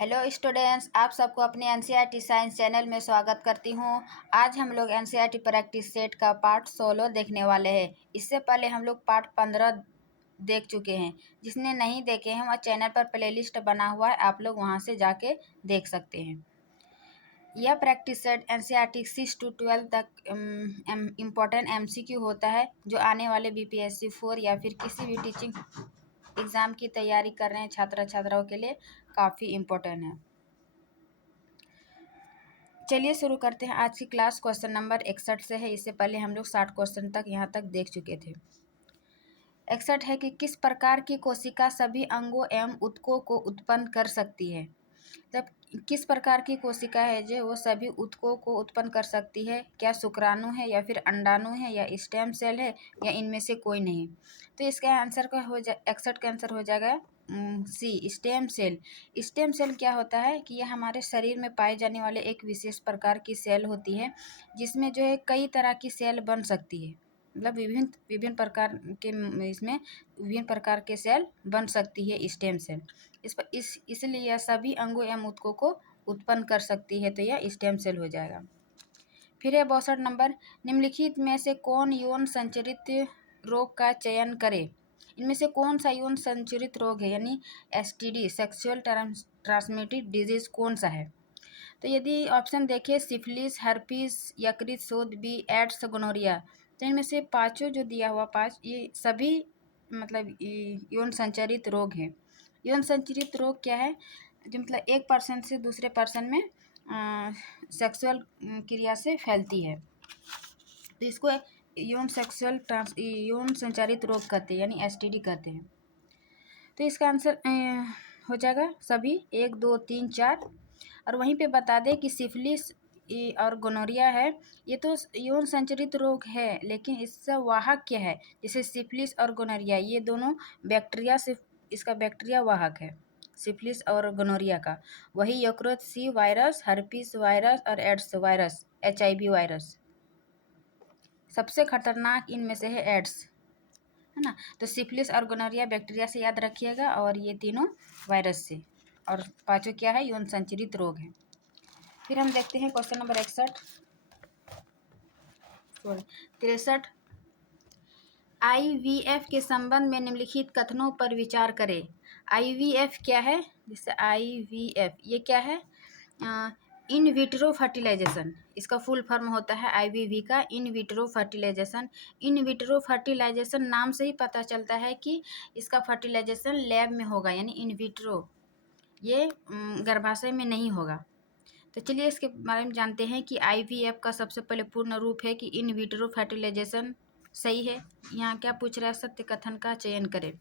Hello students, आप सबको अपने एनसीईआरटी साइंस चैनल में स्वागत करती हूँ। आज हम लोग एनसीईआरटी प्रैक्टिस सेट का पार्ट 16 देखने वाले हैं। इससे पहले हम लोग पार्ट 15 देख चुके हैं। जिसने नहीं देखे हैं वह चैनल पर प्लेलिस्ट बना हुआ है, आप लोग वहाँ से जाके देख सकते हैं। यह प्रैक्टिस सेट एनसीईआरटी 6 to 12 तक इम्पोर्टेंट एमसीक्यू होता है, जो आने वाले बीपीएससी 4 या फिर किसी भी टीचिंग एग्ज़ाम की तैयारी कर रहे हैं छात्राओं के लिए काफ़ी इम्पोर्टेंट है। चलिए शुरू करते हैं आज की क्लास। क्वेश्चन नंबर 61 से है। इससे पहले हम लोग 60 क्वेश्चन तक यहाँ तक देख चुके थे। 61 है कि किस प्रकार की कोशिका सभी अंगों एवं ऊतकों को उत्पन्न कर सकती है। मतलब किस प्रकार की कोशिका है जो वो सभी ऊतकों को उत्पन्न कर सकती है। क्या शुक्राणु है या फिर अंडाणु है या स्टेम सेल है या इनमें से कोई नहीं। तो इसका आंसर का 61 का आंसर हो जाएगा सी, स्टेम सेल। स्टेम सेल क्या होता है कि यह हमारे शरीर में पाए जाने वाले एक विशेष प्रकार की सेल होती है, जिसमें जो है कई तरह की सेल बन सकती है। मतलब विभिन्न प्रकार के इसमें विभिन्न प्रकार के सेल बन सकती है स्टेम सेल। इसलिए यह सभी अंगों एवं ऊतकों को उत्पन्न कर सकती है, तो यह स्टेम सेल हो जाएगा। फिर है 62 नंबर, निम्नलिखित में से कौन यौन संचरित रोग का चयन करे। इनमें से कौन सा यौन संचरित रोग है, यानी एसटीडी, सेक्सुअल ट्रांसमिटेड डिजीज कौन सा है। तो यदि ऑप्शन देखें सिफिलिस, हर्पीस, यकृत शोथ बी, एड्स, गोनोरिया, तो इनमें से पांचों जो दिया हुआ पांच, ये सभी मतलब यौन संचरित रोग हैं। यौन संचरित रोग क्या है, जो मतलब एक पर्सन से दूसरे पर्सन में सेक्सुअल क्रिया से फैलती है, तो इसको यौन संचारित रोग कहते हैं, यानी एसटीडी कहते हैं। तो इसका आंसर हो जाएगा सभी 1, 2, 3, 4। और वहीं पे बता दें कि सिफिलिस और गोनोरिया है, ये तो यौन संचरित रोग है, लेकिन इसका वाहक क्या है। जैसे सिफिलिस और गोनोरिया ये दोनों बैक्टीरिया से, इसका बैक्टीरिया वाहक है सिफिलिस और गोनोरिया का। वही यकृत सी वायरस, हर्पीस वायरस और एड्स वायरस, HIV वायरस। सबसे खतरनाक इनमें से है एड्स, है ना। तो सिफिलिस और गोनोरिया बैक्टीरिया से याद रखिएगा, और ये तीनों वायरस से, और पांचों क्या है, यौन संचरित रोग है। फिर हम देखते हैं क्वेश्चन नंबर 63। IVF के संबंध में निम्नलिखित कथनों पर विचार करें। IVF क्या है, जैसे IVF ये क्या है, इन विट्रो फर्टिलाइजेशन, इसका फुल फॉर्म होता है IVV का, in vitro fertilization. In vitro fertilization नाम से ही पता चलता है कि इसका फर्टिलाइजेशन लैब में होगा, यानी इन विट्रो, ये गर्भाशय में नहीं होगा। तो चलिए इसके बारे में जानते हैं कि IVF का सबसे पहले पूर्ण रूप है कि इन विट्रो फर्टिलाइजेशन। सही है। यहाँ क्या पूछ रहा है, सत्य कथन का चयन करें।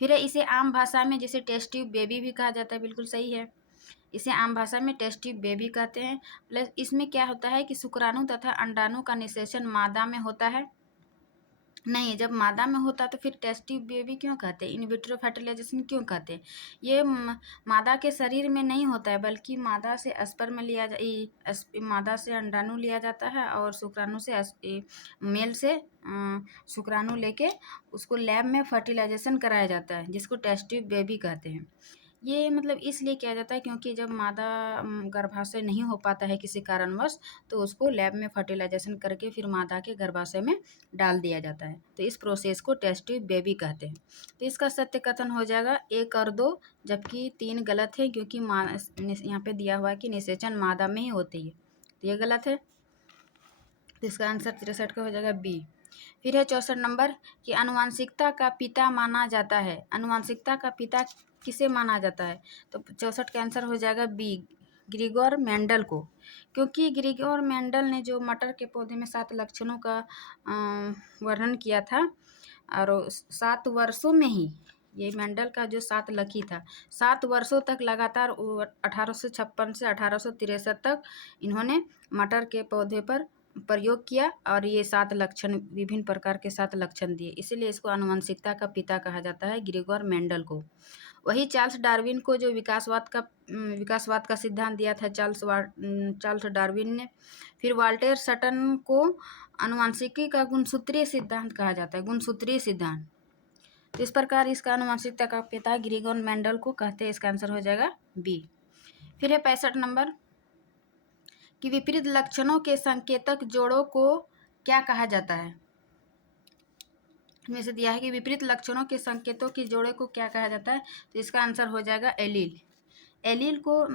फिर है इसे आम भाषा में जैसे टेस्ट ट्यूब बेबी भी कहा जाता है, बिल्कुल सही है। इसे आम भाषा में टेस्ट ट्यूब बेबी कहते हैं। प्लस इसमें क्या होता है कि शुक्राणु तथा अंडाणु का निषेचन मादा में होता है। नहीं, जब मादा में होता तो फिर टेस्ट ट्यूब बेबी क्यों कहते हैं, इन विट्रो फर्टिलाइजेशन क्यों कहते हैं। ये मादा के शरीर में नहीं होता है, बल्कि मादा से स्पर्म लिया मादा से अंडाणु लिया जाता है, और शुक्राणु से मेल से शुक्राणु लेके उसको लैब में फर्टिलाइजेशन कराया जाता है, जिसको टेस्ट ट्यूब बेबी कहते हैं। ये मतलब इसलिए किया जाता है क्योंकि जब मादा गर्भाशय नहीं हो पाता है किसी कारणवश, तो उसको लैब में फर्टिलाइजेशन करके फिर मादा के गर्भाशय में डाल दिया जाता है। तो इस प्रोसेस को टेस्ट ट्यूब बेबी कहते हैं। तो इसका सत्य कथन हो जाएगा 1 और 2, जबकि 3 गलत है, क्योंकि यहाँ पे दिया हुआ है कि निषेचन मादा में ही होती है, तो ये गलत है। तो इसका आंसर 63 का हो जाएगा बी। फिर है 64 नंबर कि आनुवंशिकता का पिता माना जाता है। आनुवंशिकता का पिता किसे माना जाता है, तो 64 का आंसर हो जाएगा बी, ग्रिगोर मेंडल को। क्योंकि ग्रिगोर मेंडल ने जो मटर के पौधे में 7 लक्षणों का वर्णन किया था, और 7 वर्षों में ही ये मेंडल का जो 7 लकी था, 7 वर्षों तक लगातार 1856 से 1863 तक इन्होंने मटर के पौधे पर प्रयोग किया, और ये 7 लक्षण, विभिन्न प्रकार के 7 लक्षण दिए, इसीलिए इसको आनुवंशिकता का पिता कहा जाता है, ग्रिगोर मेंडल को। वही चार्ल्स डार्विन को जो विकासवाद का सिद्धांत दिया था चार्ल्स डार्विन ने। फिर वाल्टर सटन को आनुवंशिकी का गुणसूत्रीय सिद्धांत कहा जाता है, गुणसूत्रीय सिद्धांत। तो इस प्रकार इसका आनुवंशिकता का पिता ग्रिगोर मेंडल को कहते हैं। इसका आंसर हो जाएगा बी। फिर है 65 नंबर कि विपरीत लक्षणों के संकेतक जोड़ों को क्या कहा जाता है। में से दिया है कि विपरीत लक्षणों के संकेतों की जोड़े को क्या कहा जाता है, तो इसका आंसर हो जाएगा एलील। एलील को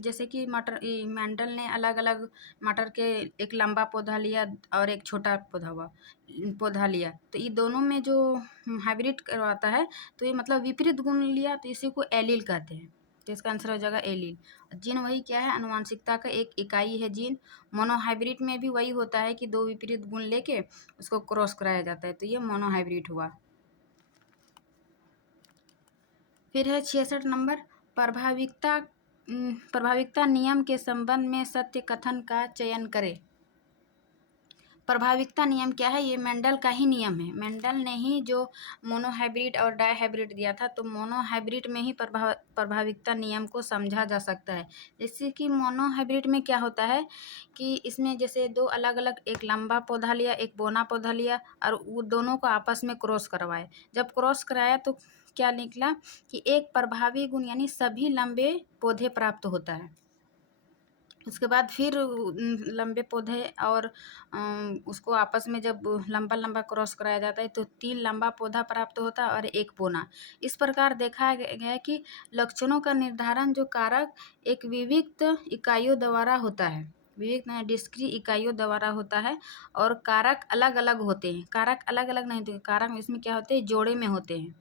जैसे कि मटर मेंडल ने अलग अलग मटर के एक लंबा पौधा लिया और एक छोटा पौधा लिया, तो ये दोनों में जो हाइब्रिड करवाता है तो ये मतलब विपरीत गुण लिया, तो इसी को एलील कहते हैं। तो इसका आंसर हो जाएगा एलील। जीन वही क्या है, अनुवांशिकता का एक इकाई है जीन। मोनोहाइब्रिड में भी वही होता है कि दो विपरीत गुण लेके उसको क्रॉस कराया जाता है, तो ये मोनोहाइब्रिड हुआ। फिर है 66 नंबर प्रभाविकता नियम के संबंध में सत्य कथन का चयन करें। प्रभाविकता नियम क्या है, ये मेंडल का ही नियम है। मेंडल ने ही जो मोनोहाइब्रिड और डायहाइब्रिड दिया था, तो मोनोहाइब्रिड में ही प्रभाविकता नियम को समझा जा सकता है। जैसे कि मोनोहाइब्रिड में क्या होता है कि इसमें जैसे दो अलग अलग, एक लंबा पौधा लिया एक बोना पौधा लिया और वो दोनों को आपस में क्रॉस करवाए। जब क्रॉस कराया तो क्या निकला कि एक प्रभावी गुण यानी सभी लंबे पौधे प्राप्त होता है। उसके बाद फिर लंबे पौधे और उसको आपस में जब लंबा लंबा क्रॉस कराया जाता है तो 3 लंबा पौधा प्राप्त होता है और एक बोना। इस प्रकार देखा गया कि लक्षणों का निर्धारण जो कारक एक विविक्त इकाइयों द्वारा होता है, विविक्त डिस्क्रीट इकाइयों द्वारा होता है, और कारक अलग अलग होते हैं। कारक अलग अलग नहीं होते, कारक इसमें क्या होते हैं, जोड़े में होते हैं।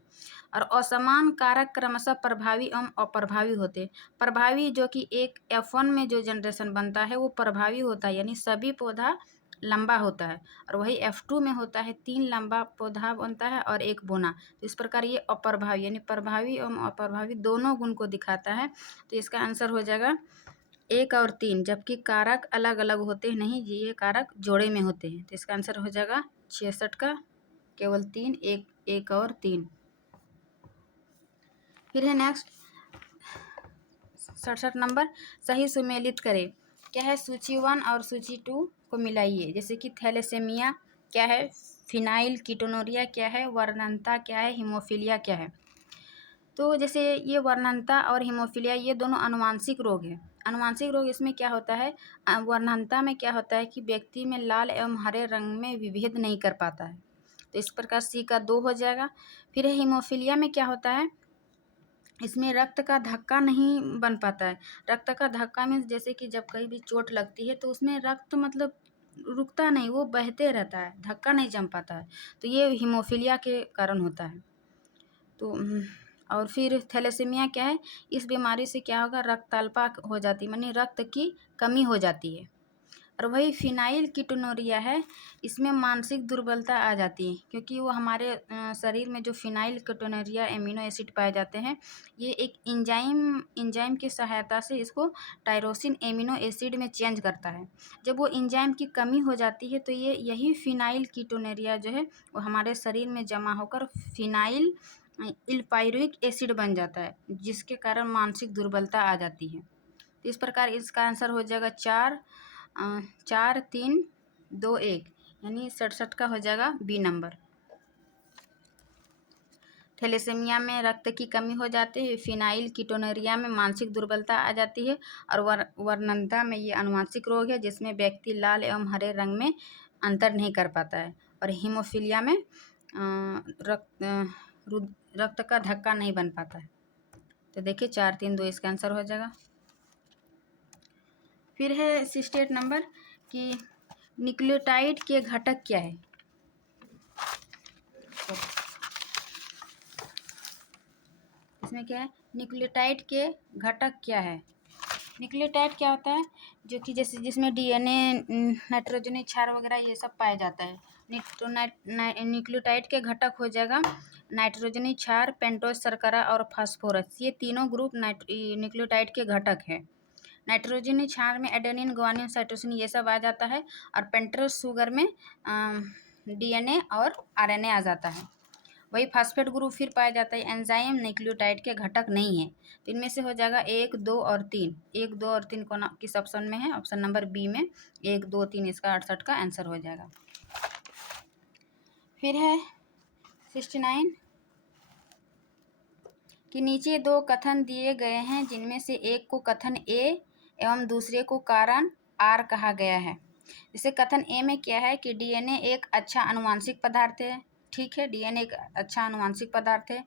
और असमान कारक क्रमशः प्रभावी एवं अप्रभावी होते। प्रभावी जो कि एक F1 में जो जनरेशन बनता है वो प्रभावी होता है, यानी सभी पौधा लंबा होता है। और वही F2 में होता है 3 लंबा पौधा बनता है और एक बोना। तो इस प्रकार ये अप्रभावी यानी प्रभावी एवं अप्रभावी दोनों गुण को दिखाता है। तो इसका आंसर हो जाएगा 1 और 3, जबकि कारक अलग अलग होते हैं नहीं जी, ये कारक जोड़े में होते हैं। तो इसका आंसर हो जाएगा 66 का केवल 3, 1 और 3। फिर है नेक्स्ट 67 नंबर सही सुमेलित करें। क्या है, सूची 1 और सूची 2 को मिलाइए। जैसे कि थैलेसेमिया क्या है, फिनाइल कीटोनूरिया क्या है, वर्णनता क्या है, हीमोफीलिया क्या है। तो जैसे ये वर्णनता और हीमोफीलिया ये दोनों अनुवांशिक रोग है। अनुवांशिक रोग इसमें क्या होता है, वर्णनता में क्या होता है कि व्यक्ति में लाल एवं हरे रंग में विभेद नहीं कर पाता है। तो इस प्रकार सी का 2 हो जाएगा। फिर हीमोफीलिया में क्या होता है, इसमें रक्त का धक्का नहीं बन पाता है। रक्त का धक्का मीन्स जैसे कि जब कहीं भी चोट लगती है तो उसमें रक्त मतलब रुकता नहीं, वो बहते रहता है, धक्का नहीं जम पाता है। तो ये हीमोफीलिया के कारण होता है। तो और फिर थैलेसीमिया क्या है, इस बीमारी से क्या होगा, रक्ताल्पा हो जाती है, मानी रक्त की कमी हो जाती है। और वही फिनाइल कीटोनूरिया है, इसमें मानसिक दुर्बलता आ जाती है, क्योंकि वो हमारे शरीर में जो फिनाइल कीटोनूरिया एमिनो एसिड पाए जाते हैं, ये एक इंजाइम की सहायता से इसको टायरोसिन एमिनो एसिड में चेंज करता है। जब वो इंजाइम की कमी हो जाती है तो यही फिनाइल कीटोनूरिया जो है वो हमारे शरीर में जमा होकर फिनाइल इल्पायरुइक एसिड बन जाता है, जिसके कारण मानसिक दुर्बलता आ जाती है। तो इस प्रकार इसका आंसर हो जाएगा 4, 3, 2, 1, यानी 67 का हो जाएगा बी नंबर। थैलेसेमिया में रक्त की कमी हो जाती है, फिनाइल कीटोनूरिया में मानसिक दुर्बलता आ जाती है, और वर्णनता में ये अनुवांशिक रोग है जिसमें व्यक्ति लाल एवं हरे रंग में अंतर नहीं कर पाता है, और हीमोफीलिया में रक्त का धक्का नहीं बन पाता है। तो देखिए 4, 3, 2 इसका आंसर हो जाएगा। फिर है 68 नंबर कि न्यूक्लियोटाइड के घटक क्या है। इसमें क्या है, न्यूक्लियोटाइड के घटक क्या है। न्यूक्लियोटाइड क्या होता है, जो कि जैसे जिसमें डीएनए, नाइट्रोजनी क्षार वगैरह ये सब पाया जाता है। न्यूक्लियोटाइड के घटक हो जाएगा नाइट्रोजनी क्षार, पेंटोज शर्करा और फास्फोरस। ये तीनों ग्रुप न्यूक्लियोटाइड के घटक है। नाइट्रोजनी क्षार में एडेनिन, ग्वानिन, साइटोसिन ये सब आ जाता है, और पेंटोज शुगर में डीएनए और आरएनए आ जाता है। वही फास्फेट ग्रुप फिर पाया जाता है। एंजाइम न्यूक्लियोटाइड के घटक नहीं है। तो इनमें से हो जाएगा 1, 2 और 3। 1, 2 और 3 किस ऑप्शन में है, ऑप्शन नंबर बी में 1, 2, 3 इसका 68 का आंसर हो जाएगा। फिर है 69 कि नीचे दो कथन दिए गए हैं जिनमें से एक को कथन ए एवं दूसरे को कारण आर कहा गया है। जैसे कथन ए में क्या है कि डीएनए एक अच्छा आनुवांशिक पदार्थ है। ठीक है, डीएनए एक अच्छा आनुवांशिक पदार्थ है।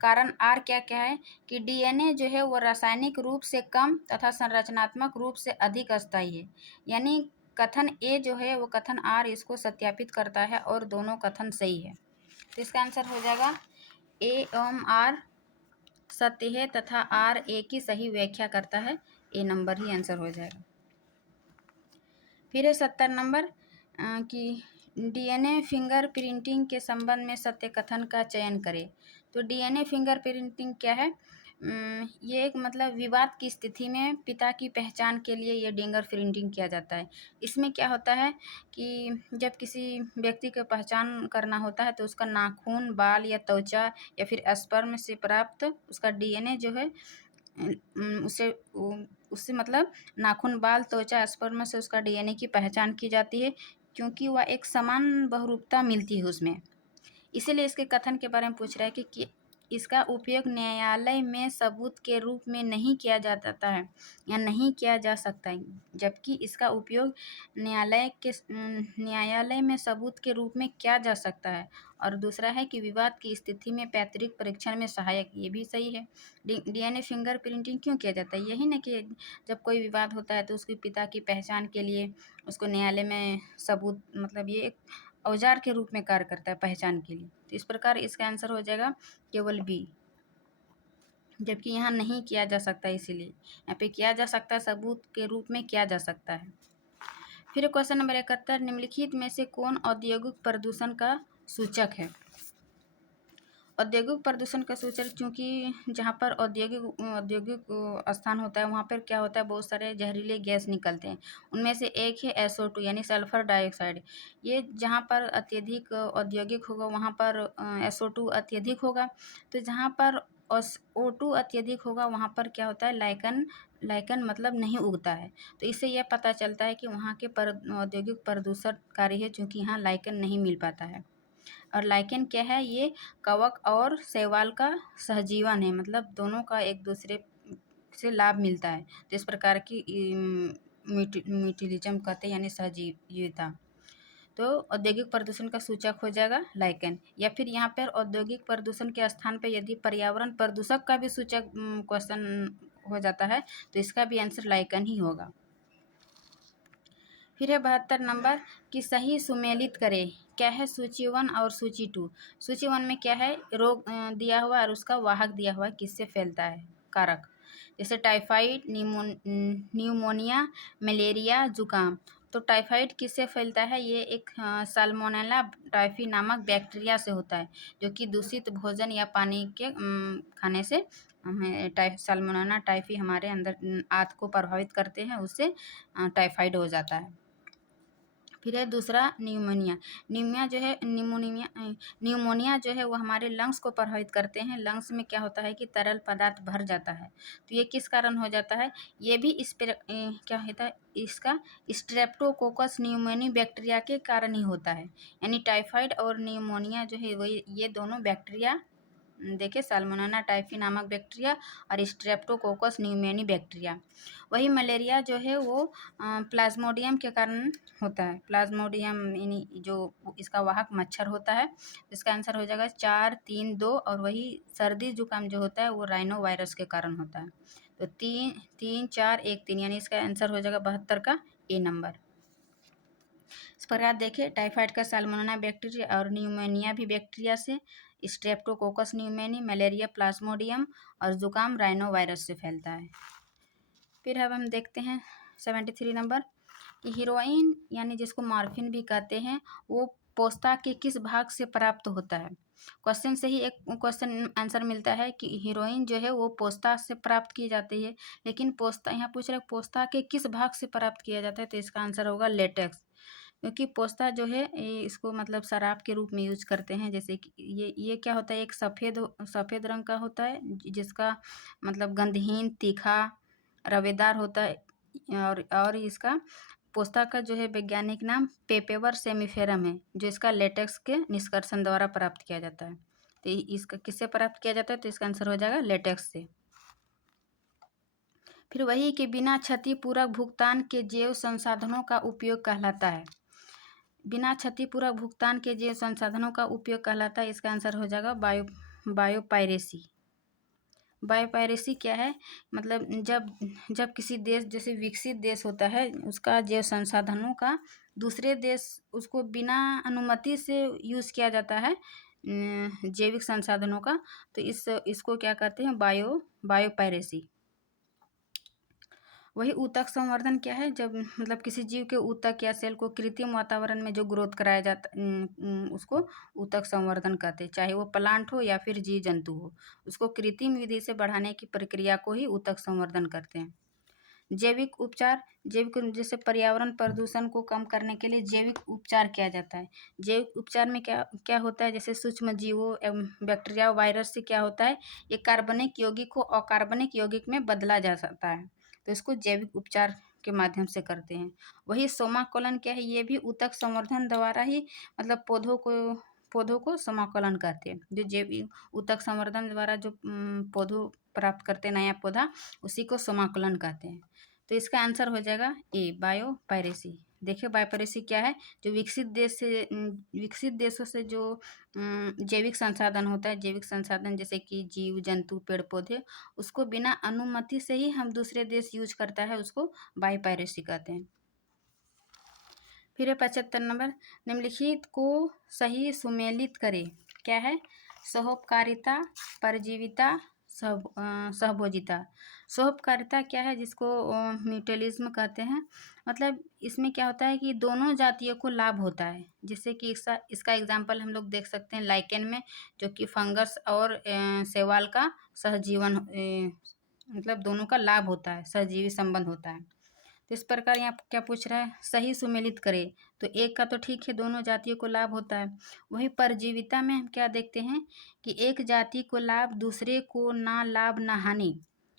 कारण आर क्या क्या है कि डीएनए जो है वो रासायनिक रूप से कम तथा संरचनात्मक रूप से अधिक अस्थायी है। यानी कथन ए जो है वो कथन आर इसको सत्यापित करता है और दोनों कथन सही है। तो इसका आंसर हो जाएगा ए एवं आर सत्य है तथा आर ए की सही व्याख्या करता है। ए नंबर ही आंसर हो जाएगा। फिर है 70 नंबर कि डीएनए फिंगर प्रिंटिंग के संबंध में सत्य कथन का चयन करें। तो डीएनए फिंगर प्रिंटिंग क्या है? ये एक मतलब विवाद की स्थिति में पिता की पहचान के लिए ये फिंगर प्रिंटिंग किया जाता है। इसमें क्या होता है कि जब किसी व्यक्ति की पहचान करना होता है तो उसका नाखून, बाल या त्वचा या फिर स्पर्म से प्राप्त उसका डीएनए जो है उसे उससे मतलब नाखून, बाल, त्वचा, स्पर्म से उसका डीएनए की पहचान की जाती है, क्योंकि वह एक समान बहुरूपता मिलती है उसमें। इसीलिए इसके कथन के बारे में पूछ रहा है कि इसका उपयोग न्यायालय में सबूत के रूप में नहीं किया जाता है या नहीं किया जा सकता है, जबकि इसका उपयोग न्यायालय में सबूत के रूप में किया जा सकता है। और दूसरा है कि विवाद की स्थिति में पैतृक परीक्षण में सहायक, ये भी सही है। डीएनए फिंगर प्रिंटिंग क्यों किया जाता है? यही ना कि जब कोई विवाद होता है तो उसके पिता की पहचान के लिए उसको न्यायालय में सबूत मतलब ये एक औजार के रूप में कार्य करता है पहचान के लिए। तो इस प्रकार इसका आंसर हो जाएगा केवल बी, जबकि यहाँ नहीं किया जा सकता, इसीलिए यहाँ पे किया जा सकता है, सबूत के रूप में किया जा सकता है। फिर क्वेश्चन नंबर 71, निम्नलिखित में से कौन औद्योगिक प्रदूषण का सूचक है? औद्योगिक प्रदूषण का सूचक, चूँकि जहाँ पर औद्योगिक स्थान होता है वहाँ पर क्या होता है, बहुत सारे जहरीले गैस निकलते हैं। उनमें से एक है SO2 यानी सल्फर डाइऑक्साइड। ये जहाँ पर अत्यधिक औद्योगिक होगा वहाँ पर SO2 अत्यधिक होगा। तो जहाँ पर O2 अत्यधिक होगा वहाँ पर क्या होता है, लाइकन मतलब नहीं उगता है। तो इससे यह पता चलता है कि वहाँ के औद्योगिक प्रदूषणकारी है, चूँकि यहाँ लाइकन नहीं मिल पाता है। और लाइकेन क्या है, ये कवक और शैवाल का सहजीवन है, मतलब दोनों का एक दूसरे से लाभ मिलता है। तो इस प्रकार की म्यूटिलिज्म कहते हैं यानी सहजीविता। तो औद्योगिक प्रदूषण का सूचक हो जाएगा लाइकेन। या फिर यहाँ पर औद्योगिक प्रदूषण के स्थान पर यदि पर्यावरण प्रदूषक का भी सूचक क्वेश्चन हो जाता है तो इसका भी आंसर लाइकेन ही होगा। फिर है 72 नंबर कि सही सुमेलित करें। क्या है? सूची 1 और सूची 2। सूची 1 में क्या है, रोग दिया हुआ और उसका वाहक दिया हुआ है, किससे फैलता है कारक, जैसे टाइफाइड, न्यूमोनिया, मलेरिया, जुकाम। तो टाइफाइड किससे फैलता है? ये एक साल्मोनेला टाइफी नामक बैक्टीरिया से होता है, जो कि दूषित भोजन या पानी के खाने से हमें साल्मोनेला टाइफी हमारे अंदर आंत को प्रभावित करते हैं, उससे टाइफाइड हो जाता है। फिर है दूसरा न्यूमोनिया। न्यूमोनिया जो है वो हमारे लंग्स को प्रभावित करते हैं। लंग्स में क्या होता है कि तरल पदार्थ भर जाता है। तो ये किस कारण हो जाता है? ये भी इस पर क्या होता है, इसका स्ट्रेप्टोकोकस न्यूमोनी बैक्टीरिया के कारण ही होता है। यानी टाइफाइड और न्यूमोनिया जो है वही ये दोनों बैक्टीरिया, देखिए साल्मोनेला टाइफी नामक बैक्टीरिया और स्ट्रेप्टोकोकस न्यूमोनी बैक्टीरिया। वही मलेरिया जो है वो प्लाज्मोडियम के कारण होता है। प्लाज्मोडियम यानी जो इसका वाहक मच्छर होता है। इसका आंसर हो जाएगा 4, 3, 2। और वही सर्दी जुकाम जो होता है वो राइनो वायरस के कारण होता है। तो 3, 4, 1, 3 यानी इसका आंसर हो जाएगा 72 का ए नंबर। इस प्रकार देखिए टाइफाइड का साल्मोनेला बैक्टीरिया और न्यूमोनिया भी बैक्टीरिया से, स्ट्रेप्टोकोकस न्यूमोनी, मलेरिया प्लाज्मोडियम और जुकाम राइनो वायरस से फैलता है। फिर अब हम देखते हैं 73 नंबर कि हीरोइन यानी जिसको मॉर्फिन भी कहते हैं वो पोस्ता के किस भाग से प्राप्त होता है? क्वेश्चन से ही एक क्वेश्चन आंसर मिलता है कि हीरोइन जो है वो पोस्ता से प्राप्त की जाती है, लेकिन पोस्ता यहाँ पूछ रहे पोस्ता के किस भाग से प्राप्त किया जाता है, तो इसका आंसर होगा लेटेक्स। क्योंकि पोस्ता जो है इसको मतलब शराब के रूप में यूज करते हैं। जैसे कि ये क्या होता है, एक सफ़ेद रंग का होता है जिसका मतलब गंधहीन, तीखा, रवेदार होता है। और इसका पोस्ता का जो है वैज्ञानिक नाम पेपेवर सेमिफेरम है, जो इसका लेटेक्स के निष्कर्षण द्वारा प्राप्त किया जाता है। तो इसका किससे प्राप्त किया जाता है? तो इसका आंसर हो जाएगा लेटेक्स से। फिर वही कि बिना क्षतिपूर्वक भुगतान के जैव संसाधनों का उपयोग कहलाता है। बिना क्षतिपूर्वक भुगतान के जैव संसाधनों का उपयोग कहलाता है। इसका आंसर हो जाएगा बायोपायरेसी। बायोपायरेसी क्या है? मतलब जब जब किसी देश, जैसे विकसित देश होता है, उसका जैव संसाधनों का दूसरे देश उसको बिना अनुमति से यूज़ किया जाता है जैविक संसाधनों का, तो इसको क्या कहते हैं? बायोपायरेसी। वही ऊतक संवर्धन क्या है? जब मतलब किसी जीव के ऊतक या सेल को कृत्रिम वातावरण में जो ग्रोथ कराया जाता उसको ऊतक संवर्धन कहते हैं। चाहे वो प्लांट हो या फिर जीव जंतु हो, उसको कृत्रिम विधि से बढ़ाने की प्रक्रिया को ही ऊतक संवर्धन करते हैं। जैविक उपचार, जैविक जैसे पर्यावरण प्रदूषण को कम करने के लिए जैविक उपचार किया जाता है। जैविक उपचार में क्या क्या होता है? जैसे सूक्ष्म जीवों एवं बैक्टीरिया वायरस से क्या होता है? ये कार्बनिक यौगिक को अकार्बनिक यौगिक में बदला जा सकता है, तो इसको जैविक उपचार के माध्यम से करते हैं। वही सोमाकोलन क्या है? ये भी ऊतक संवर्धन द्वारा ही, मतलब पौधों को समाकलन करते हैं। जो जैविक ऊतक संवर्धन द्वारा जो पौधों प्राप्त करते हैं नया पौधा, उसी को समाकलन कहते हैं। तो इसका आंसर हो जाएगा ए, बायोपायरेसी। देखिए बायोपायरेसी क्या है? जो विकसित देशों से जो जैविक संसाधन होता है, जैविक संसाधन जैसे कि जीव जंतु पेड़ पौधे, उसको बिना अनुमति से ही हम दूसरे देश यूज करता है, उसको बायोपायरेसी कहते हैं। फिर है 75 नंबर, निम्नलिखित को सही सुमेलित करें। क्या है? सहोपकारिता, परजीविता, सहभोजिता। सहोपकारिता क्या है? जिसको म्यूचुअलिज्म कहते हैं। मतलब इसमें क्या होता है कि दोनों जातियों को लाभ होता है। जैसे कि इसका एग्जाम्पल हम लोग देख सकते हैं लाइकेन में, जो कि फंगस और शैवाल का सहजीवन, मतलब दोनों का लाभ होता है, सहजीवी संबंध होता है। तो इस प्रकार यहाँ क्या पूछ रहा है? सही सुमेलित करें। तो एक का तो ठीक है, दोनों जातियों को लाभ होता है। वही परजीविता में हम क्या देखते हैं कि एक जाति को लाभ, दूसरे को ना लाभ ना हानि।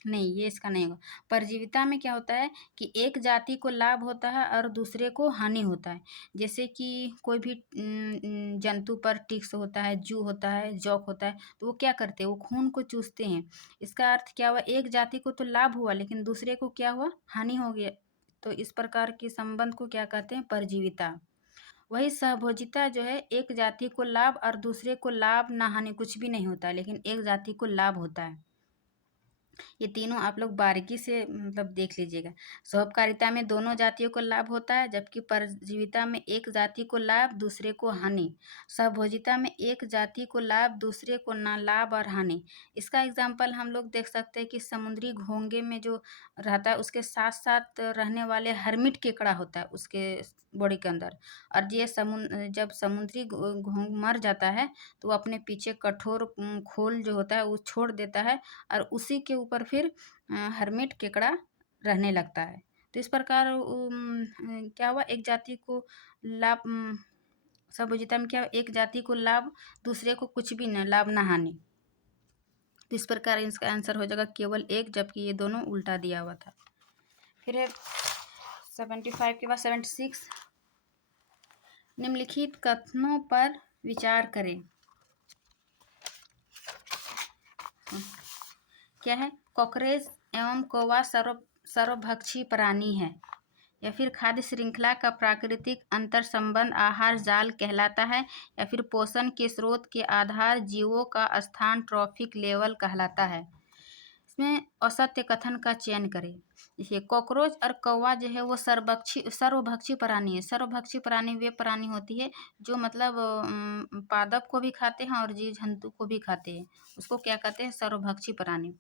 नहीं, ये इसका नहीं होगा। परजीविता में क्या होता है कि एक जाति को लाभ होता है और दूसरे को हानि होता है। जैसे कि कोई भी जंतु पर टिक्स होता है, जू होता है, जौक होता है, तो वो क्या करते हैं? वो खून को चूसते हैं। इसका अर्थ क्या हुआ? एक जाति को तो लाभ हुआ, लेकिन दूसरे को क्या हुआ? हानि हो गया। तो इस प्रकार के संबंध को क्या कहते हैं? परजीविता। वही सहभोजिता जो है, एक जाति को लाभ और दूसरे को लाभ ना हानि, कुछ भी नहीं होता है, लेकिन एक जाति को लाभ होता है। ये तीनों आप लोग बारीकी से मतलब देख लीजिएगा। सहोपकारिता में दोनों जातियों को लाभ होता है, जबकि परजीविता में एक जाति को लाभ, दूसरे को हानि। सहभोजिता में एक जाति को लाभ, दूसरे को ना लाभ और हानि। इसका एग्जाम्पल हम लोग देख सकते हैं कि समुद्री घोंगे में जो रहता है, उसके साथ साथ रहने वाले हर्मिट केकड़ा होता है उसके बॉडी के अंदर। और ये जब समुद्री घोंग मर जाता है, तो वो अपने पीछे कठोर खोल जो होता है वो छोड़ देता है, और उसी के ऊपर फिर हर्मिट केकड़ा रहने लगता है। तो इस प्रकार क्या हुआ? एक जाति को लाभ, सबोजिता में क्या हुआ? एक जाति को लाभ, दूसरे को कुछ भी न लाभ, ना हानि। तो इस प्रकार इसका आंसर हो जाएगा केवल एक, जबकि ये दोनों उल्टा दिया हुआ था। फिर है 75 के बाद 76, निम्नलिखित कथनों पर विचार करें। क्या है? कॉकरोच एवं कौवा सर्वभक्षी प्राणी है। या फिर खाद्य श्रृंखला का प्राकृतिक अंतर संबंध आहार जाल कहलाता है। या फिर पोषण के स्रोत के आधार जीवों का स्थान ट्रॉफिक लेवल कहलाता है। इसमें असत्य कथन का चयन करें। देखिए, कॉकरोच और कौवा जो है वो सर्वभक्षी प्राणी है। सर्वभक्षी प्राणी वे प्राणी होती है जो मतलब पादप को भी खाते हैं और जीव जंतु को भी खाते हैं, उसको क्या कहते हैं? सर्वभक्षी प्राणी।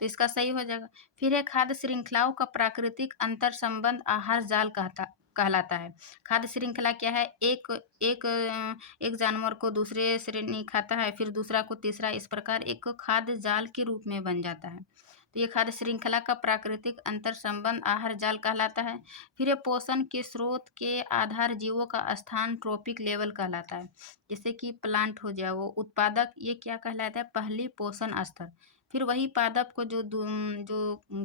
तो इसका सही हो जाएगा। फिर है खाद्य श्रृंखलाओं का प्राकृतिक अंतर संबंध आहार जाल कहलाता है। खाद्य श्रृंखला क्या है? एक जानवर को दूसरे श्रेणी खाता है, फिर दूसरा को तीसरा, इस प्रकार एक खाद्य जाल के रूप में बन जाता है। तो ये खाद्य श्रृंखला का प्राकृतिक अंतर संबंध आहार जाल कहलाता है। फिर ये पोषण के स्रोत के आधार जीवों का स्थान ट्रॉपिक लेवल कहलाता है। जैसे कि प्लांट हो जाए, वो उत्पादक, ये क्या कहलाता है? पहली पोषण स्तर। फिर वही पादप को जो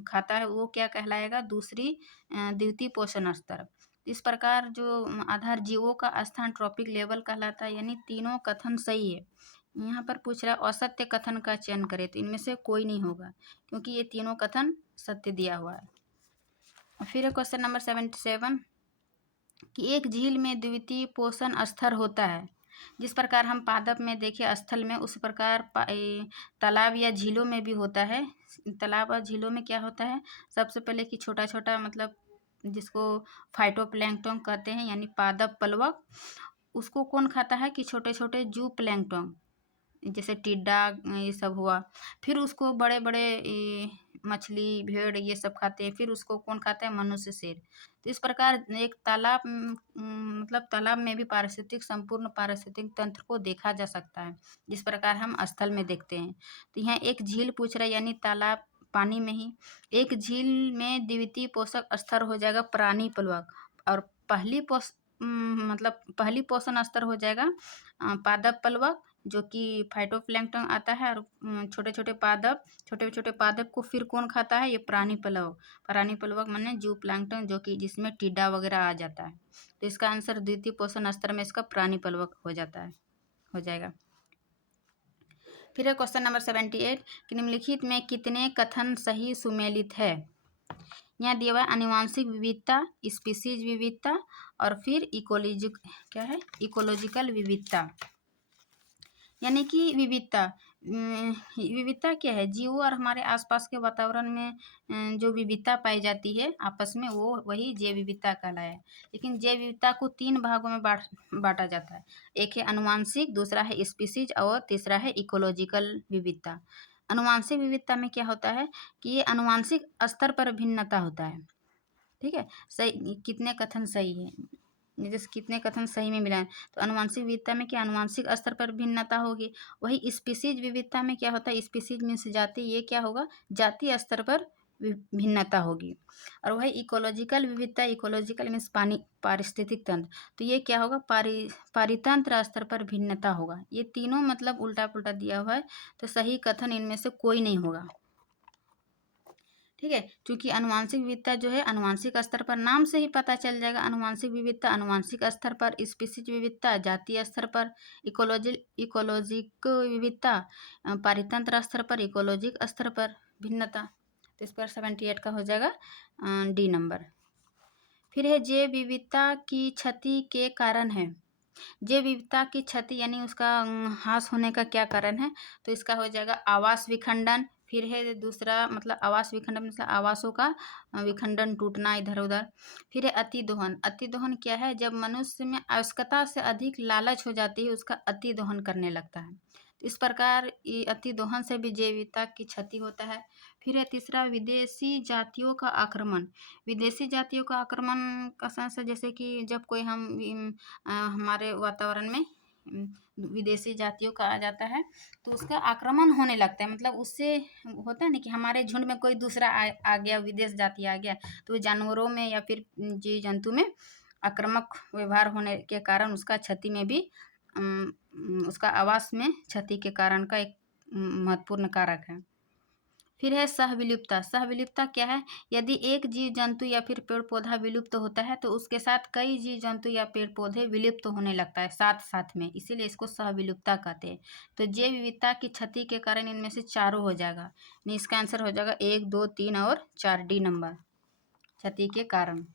खाता है वो क्या कहलाएगा? दूसरी द्वितीय पोषण स्तर। इस प्रकार जो आधार जीवों का स्थान ट्रॉपिक लेवल कहलाता है, यानी तीनों कथन सही है। यहाँ पर पूछ रहा है असत्य कथन का चयन करें, तो इनमें से कोई नहीं होगा क्योंकि ये तीनों कथन सत्य दिया हुआ है। फिर है क्वेश्चन नंबर 77 कि एक झील में द्वितीय पोषण स्तर होता है। जिस प्रकार हम पादप में देखें स्थल में, उस प्रकार तालाब या झीलों में भी होता है। तालाब और झीलों में क्या होता है, सबसे पहले कि छोटा छोटा मतलब जिसको फाइटोप्लैंक्टन कहते हैं यानी पादप प्लवक, उसको कौन खाता है कि छोटे छोटे जू प्लैंक्टन जैसे टिड्डा ये सब हुआ। फिर उसको बड़े बड़े मछली भेड़ ये सब खाते हैं। फिर उसको कौन खाता है, मनुष्य शेर। तो इस प्रकार एक तालाब मतलब तालाब में भी पारिस्थितिक संपूर्ण पारिस्थितिक तंत्र को देखा जा सकता है, जिस प्रकार हम स्थल में देखते हैं। तो यहाँ एक झील पूछ रहा है यानी तालाब पानी में ही। एक झील में द्वितीय पोषक स्तर हो जाएगा प्राणी प्लवक, और मतलब पहली पोषण स्तर हो जाएगा पादप प्लवक जो कि फाइटोप्लैंक्टन आता है। और छोटे छोटे पादप को फिर कौन खाता है, ये प्राणी प्लवक माने जू प्लैंक्टन जो कि जिसमें टिड्डा वगैरह आ जाता है। तो इसका आंसर द्वितीय पोषण स्तर में इसका प्राणी प्लवक हो जाएगा। फिर है क्वेश्चन नंबर 78 कि निम्नलिखित में कितने कथन सही सुमेलित है। यहाँ दिया हुआ है आनुवांशिक विविधता, स्पीसीज विविधता और फिर इकोलॉजिकल विविधता। यानी कि विविधता क्या है, जीवों और हमारे आसपास के वातावरण में जो विविधता पाई जाती है आपस में, वो वही जैव विविधता कहलाया है। लेकिन जैव विविधता को 3 भागों में बांटा जाता है। एक है आनुवांशिक, दूसरा है स्पीसीज और तीसरा है इकोलॉजिकल विविधता। आनुवांशिक विविधता में क्या होता है कि ये आनुवांशिक स्तर पर भिन्नता होता है। ठीक है, सही कितने कथन सही है, जैसे कितने कथन सही में मिला है। तो आनुवांशिक विविधता में क्या आनुवांशिक स्तर पर भिन्नता होगी। वही स्पीसीज विविधता में क्या होता है, स्पीसीज मीन्स जाति, ये क्या होगा जातीय स्तर पर भिन्नता होगी। और वही इकोलॉजिकल विविधता, इकोलॉजिकल मीन्स पारिस्थितिक तंत्र, तो ये क्या होगा पारितंत्र स्तर पर भिन्नता होगा। ये तीनों मतलब उल्टा पुल्टा दिया हुआ है, तो सही कथन इनमें से कोई नहीं होगा। ठीक है, क्योंकि आनुवांशिक विविधता जो है आनुवांशिक स्तर पर नाम से ही पता चल जाएगा। आनुवांशिक विविधता आनुवांशिक स्तर पर, स्पीसीज विविधता जातीय स्तर पर, इकोलॉजिक विविधता पारितंत्र स्तर पर, इकोलॉजिक स्तर पर भिन्नता। तो इस पर 78 का हो जाएगा डी नंबर। फिर है जैव विविधता की क्षति के कारण है। जैव विविधता की क्षति यानी उसका ह्रास होने का क्या कारण है, तो इसका हो जाएगा आवास विखंडन। फिर है दूसरा मतलब आवास विखंडन मतलब आवासों का विखंडन, टूटना इधर उधर। फिर है अतिदोहन। अतिदोहन क्या है, जब मनुष्य में आवश्यकता से अधिक लालच हो जाती है, उसका अतिदोहन करने लगता है। तो इस प्रकार अतिदोहन से भी जैव विविधता की क्षति होता है। फिर है तीसरा विदेशी जातियों का आक्रमण। विदेशी जातियों का आक्रमण का सेंस है जैसे कि जब कोई हमारे वातावरण में विदेशी जातियों का आ जाता है तो उसका आक्रमण होने लगता है। मतलब उससे होता है ना कि हमारे झुंड में कोई दूसरा आ गया, विदेश जाति आ गया, तो जानवरों में या फिर जीव जंतु में आक्रामक व्यवहार होने के कारण उसका क्षति में भी उसका आवास में क्षति के कारण का एक महत्वपूर्ण कारक है। फिर है सहविलुप्तता। सहविलुप्तता क्या है, यदि एक जीव जंतु या फिर पेड़ पौधा विलुप्त होता है तो उसके साथ कई जीव जंतु या पेड़ पौधे विलुप्त होने लगता है साथ साथ में, इसीलिए इसको सहविलुप्तता कहते हैं। तो जैव विविधता की क्षति के कारण इनमें से चारों हो जाएगा। इसका आंसर हो जाएगा 1, 2, 3 और 4 डी नंबर, क्षति के कारण।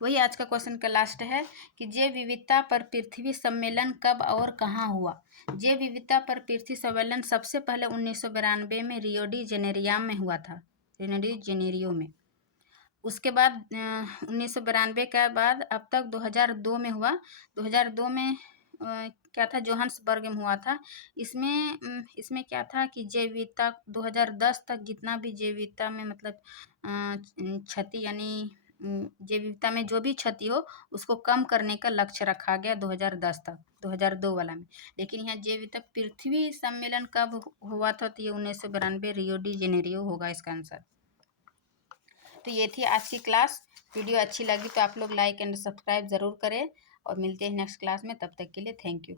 वही आज का क्वेश्चन का लास्ट है कि जैव विविधता पर पृथ्वी सम्मेलन कब और कहाँ हुआ। जैव विविधता पर पृथ्वी सम्मेलन सबसे पहले 1992 में रियो डी जेनेरियो में हुआ था, रियो डी जेनेरियो में। उसके बाद 1992 के बाद अब तक 2002 में हुआ। 2002 में क्या था, जोहान्सबर्ग में हुआ था। इसमें क्या था कि जैव विविधता 2010 तक जितना भी जैव विविधता में मतलब क्षति यानी जैव विविधता में जो भी क्षति हो उसको कम करने का लक्ष्य रखा गया 2010 तक, 2002 वाला में। लेकिन यहाँ जैव विविधता पृथ्वी सम्मेलन कब हुआ था, तो ये 1992 रियो डी जेनेरियो होगा इसका आंसर। तो ये थी आज की क्लास। वीडियो अच्छी लगी तो आप लोग लाइक एंड सब्सक्राइब ज़रूर करें और मिलते हैं नेक्स्ट क्लास में। तब तक के लिए थैंक यू।